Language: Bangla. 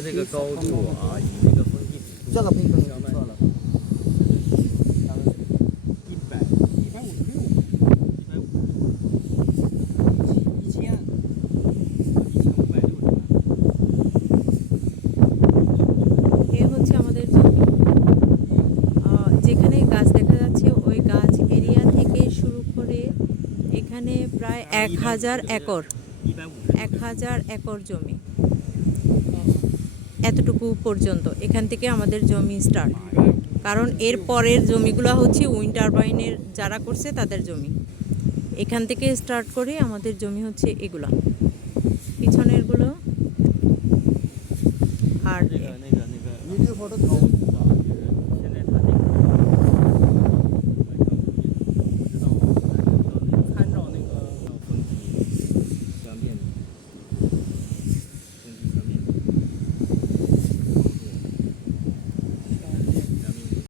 它这个高度啊，以那个风机尺度，这个冰可能错了。এ হচ্ছে আমাদের জমি। যেখানে গাছ দেখা যাচ্ছে ওই গাছ এরিয়া থেকে শুরু করে এখানে প্রায় 1000 একর 1000 একর জমি, এতটুকু পর্যন্ত এখান থেকে আমাদের জমি স্টার্ট। কারণ এর পরের জমিগুলো হচ্ছে উইন্ড টারবাইনের যারা করছে তাদের জমি। এখান থেকে স্টার্ট করে আমাদের জমি হচ্ছে এগুলো, পিছনেরগুলো আর